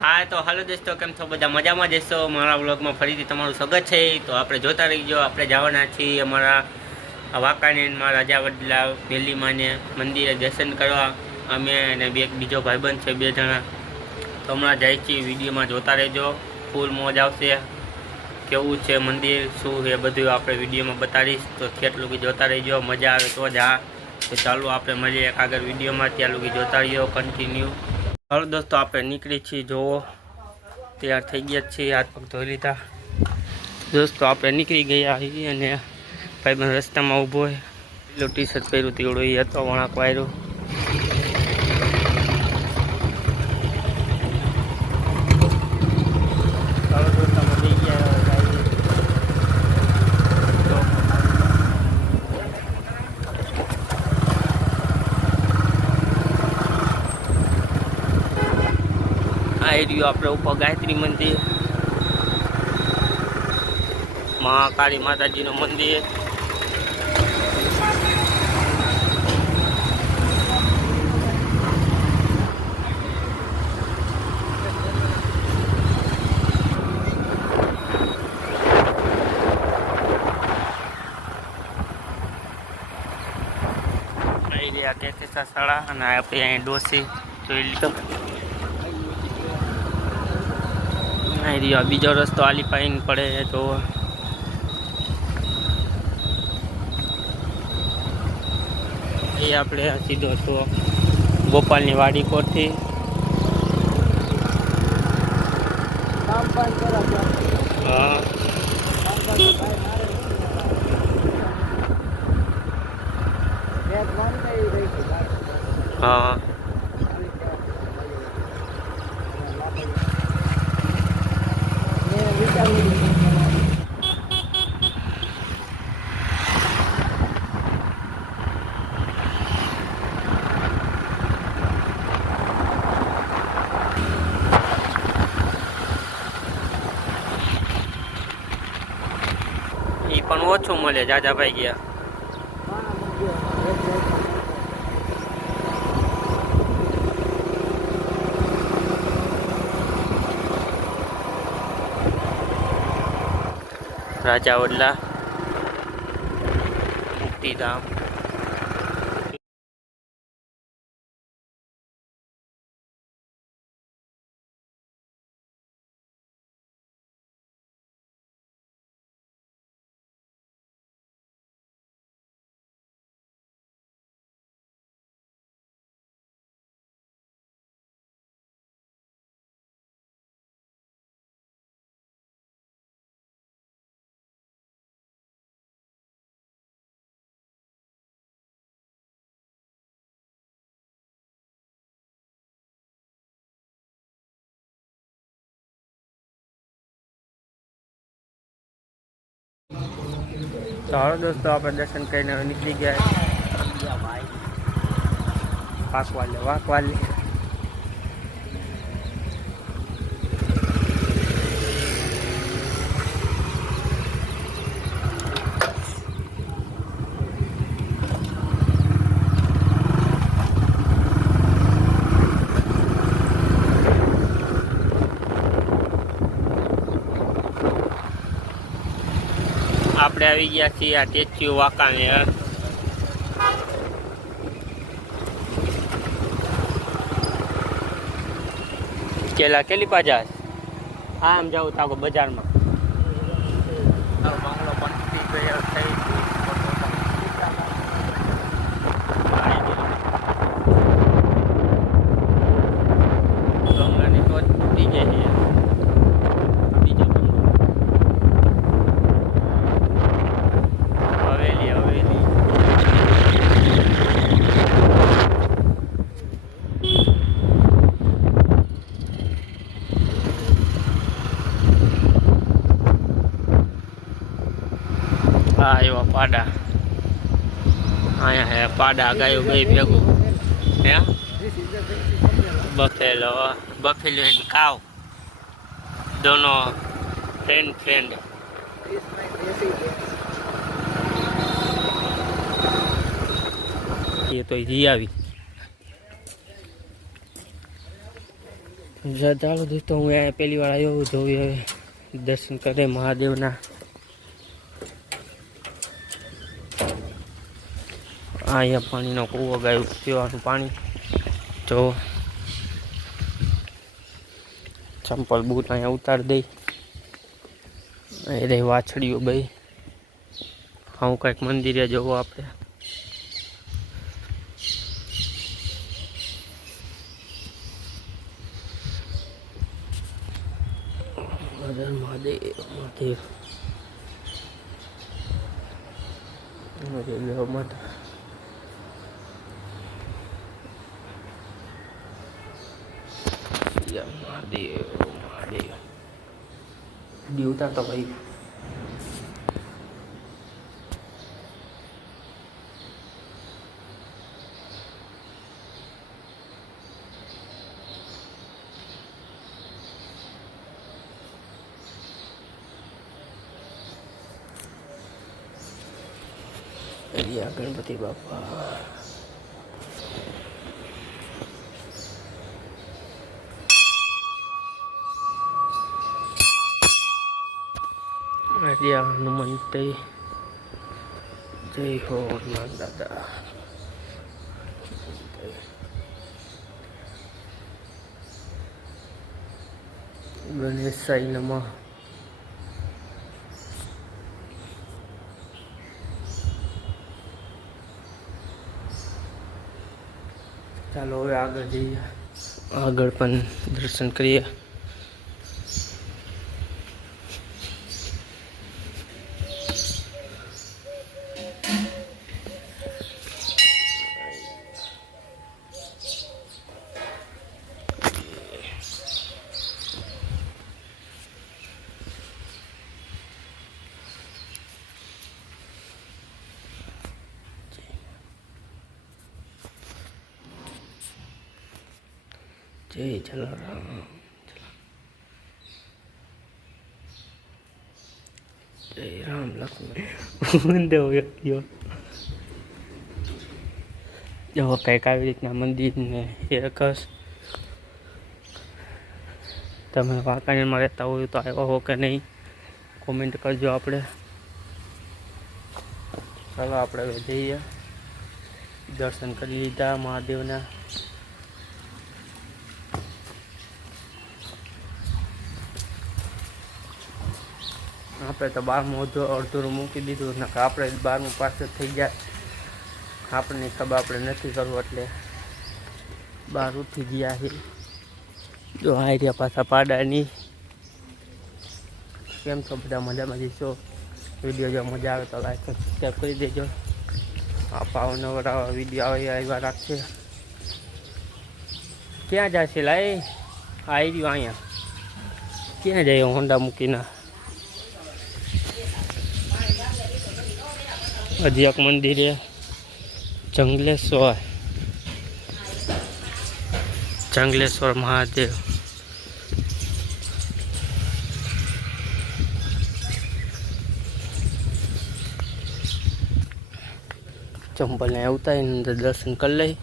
હા તો હાલો દોસ્તો, કેમ છો બધા? મજામાં જશો? મારા વ્લોગમાં ફરીથી તમારું સ્વાગત છે. તો આપણે જોતા રહીજો. આપણે જવાના છીએ અમારા વાંકાનેરમાં રાજા વડલા વેલીમાને મંદિરે દર્શન કરવા. અમે અને બીજો ભાઈબંધ છે, 2 જણા. તો હમણાં જાય છીએ, વિડીયોમાં જોતા રહેજો. ફૂલ મોજ આવશે. કેવું છે મંદિર, શું એ બધું આપણે વિડીયોમાં બતાવીશ. તો કેટલું બી જોતા રહીજો, મજા આવે તો જ. હા તો ચાલો આપણે મળીએ આગળ વિડીયોમાં. ત્યાં લોકો જોતા રહીજો કન્ટિન્યુ. હાલો દોસ્તો, આપણે નીકળી છીએ. જોવો, તૈયાર થઈ ગયા છીએ, હાથ પગ ધોઈ લીધા. દોસ્તો આપણે નીકળી ગયા છીએ અને ભાઈબંધ રસ્તામાં ઊભો હોય. પેલું ટી-શર્ટ પહેર્યું તેવડો એ હતો, વણાક વાયરો. આ એરિયો આપણે ઉપર ગાયત્રી મંદિર, મહાકાળી માતાજીનું મંદિર. એરિયા કેસા શાળા અને આપણે અહીં ડોસી જોઈ લીધો. બીજો રસ્તો આલી પાઈને પડે તો એ આપણે સીધો તો ગોપાલની વાડી કોરથી. હા હા એ પણ ઓછું મળે, જાજા ભાઈ ગયા. રાજા વડલા મુક્તિધામ. તો હવે દોસ્તો આપણે દર્શન કરીને નીકળી ગયા. ભાઈ વાંકવાલે આપણે આવી ગયા છીએ આ ટેચ્યુ વાંકાનેર. કેલા કેલી પાજા આમ જાઉં તાકો બજારમાં. બાંગલો પણ તૂટી ગયો ગંગાની ટોચ તૂટી ગઈ છે. હા એવા પાડા અહીંયા હે. પાડા ગાયો ગઈ ભેગું હે. બફેલો એન્ડ કાવ દોનો ફ્રેન્ડ. એ તો જી આવી ચાલો દોસ્તો, હું અહીંયા પહેલી વાર આવ્યો જોઈ હવે દર્શન કરે મહાદેવના. અહીંયા પાણીનો કૂવો ગાયું પીવાનું પાણી. જો ચંપલ બૂટ અહીંયા ઉતારી દઈ. એ રહી વાછડીઓ ભાઈ. હું કંઈક મંદિરે જવું આપણે. મહાદેવ મહાદેવ મહાદેવ માતા. મહાદેવ મહાદેવ ઉતારતો ભાઈ. ગણપતિ બાપા. હનુમંત જય હો હનુમાન દાદા. ગણેશાય નમઃ. ચાલો હવે આગળ જઈએ. આગળ પણ દર્શન કરીએ. જય જલારામ. જય રામ લક્ષ્મણ દેવ વ્યક્તિઓ. જો કંઈક આવી રીતના મંદિરને એકસ. તમે વાંકાનેરમાં રહેતા હોય તો આવ્યો હો કે નહીં કોમેન્ટ કરજો. આપણે ચાલો આપણે હવે જઈએ. દર્શન કરી લીધા મહાદેવના. આપણે તો 12મું અડધું મૂકી દીધું ને આપણે 12મું પાછળ થઈ ગયા. આપણને ખબર આપણે નથી કરવું એટલે 12 ઉઠી ગયા છે. જો આઈડિયા પાછા પાડાની. કેમ છો બધા? મજામાં જઈશો. વિડીયો જો મજા આવે તો લાઈક સબસ્ક્રાઈબ કરી દેજો. અવનવર વિડીયો આવ્યા રાખશે. ક્યાં જશે લાઈ? આવી રહ્યું અહીંયા. ક્યાં જાય હોન્ડા મૂકીને? હજી એક મંદિરે જંગલેશ્વર મહાદેવ. ચંપલને ઉતારીને અંદર દર્શન કરી લઈ.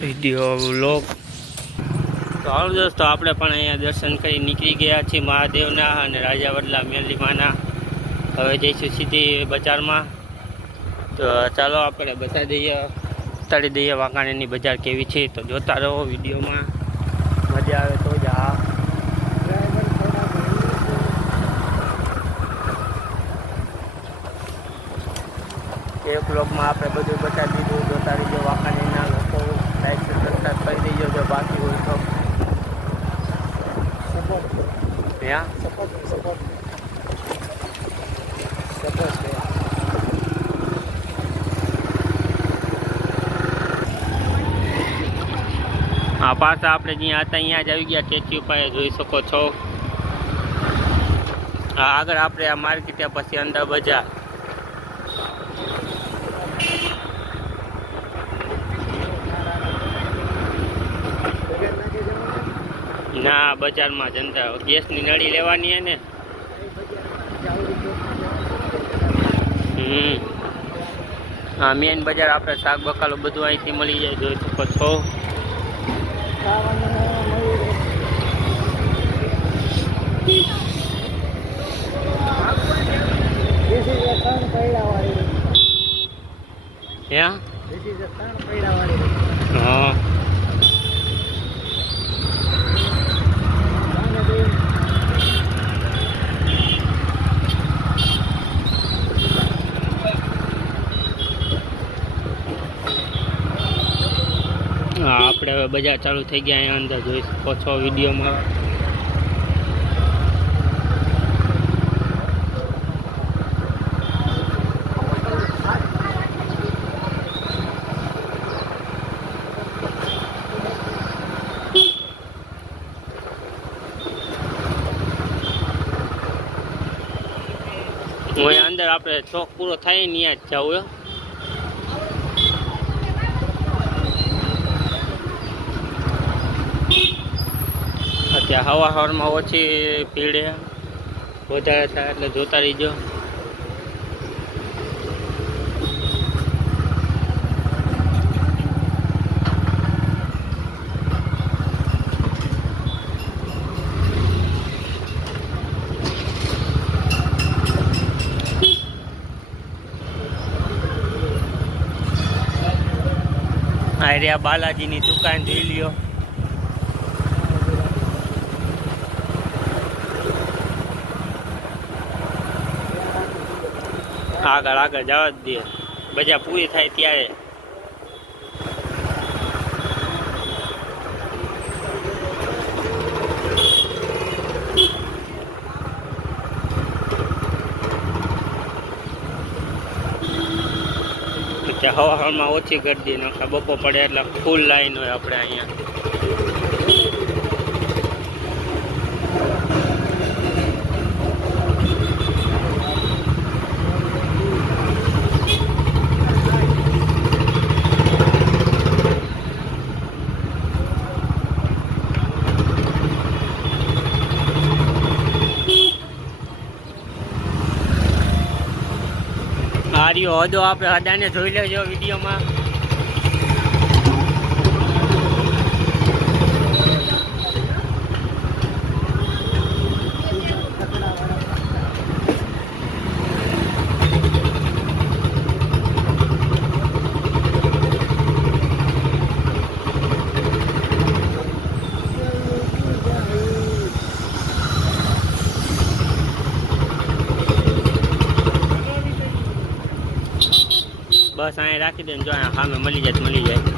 Video vlog. તો હાલો દોસ્તો, આપણે પણ અહીંયા દર્શન કરી નીકળી ગયા છીએ મહાદેવના અને રાજા વડલા મેલીમાના. હવે જઈશું સીધી બજારમાં. તો ચાલો આપણે બતાવી દઈએ, ઉતારી દઈએ વાંકાનેરની બજાર કેવી છે. તો જોતા રહો વિડીયોમાં, મજા આવે તો જ. હા, એક બ્લોગમાં આપણે બધું બતાવી દીધું. જોતા રહીજો વાંકાનેરના લોકો. લાઈક સબસ્ક્રાઈબ કરી દેજો જો બાકી હોય તો. સપોર્ટ હા, પાછા આપણે જ્યાં હતા અહીંયા જ આવી ગયા સ્ટેચ્યુ પાસે, જોઈ શકો છો. હા, આગળ આપણે આ માર્કેટ, પછી અંદર બજાર. ના, બજારમાં જનતા ગેસની નળી લેવાની હે ને. હા, મેન બજાર આપણે શાક બકાલો બધું અહીંથી મળી જાય, જોઈ શકો છો. હા, આપણે હવે બજાર ચાલુ થઈ ગયા, અહીંયા અંદર જોઈ શકો છો વિડીયોમાં. હું અંદર આપણે ચોક પૂરો થાય ને ત્યાં જ જવું. અત્યારે હવામાં ઓછી ભીડ વધારે થાય એટલે જોતા રહીજો. આ રહ્યા બાલાજીની દુકાન જોઈ લ્યો. આગળ આગળ જવા જ દે, બજાર પૂરી થાય ત્યારે. હવામાં ઓછી ગરદી, નખા બપોર પડે એટલે ફૂલ લાઈન હોય આપણે અહીંયા. હારીઓ હદો આપણે હદાને જોઈ લેજો વિડીયોમાં. બસ અહીંયા રાખી દે ને, જો અહીંયા સામે મળી જાય.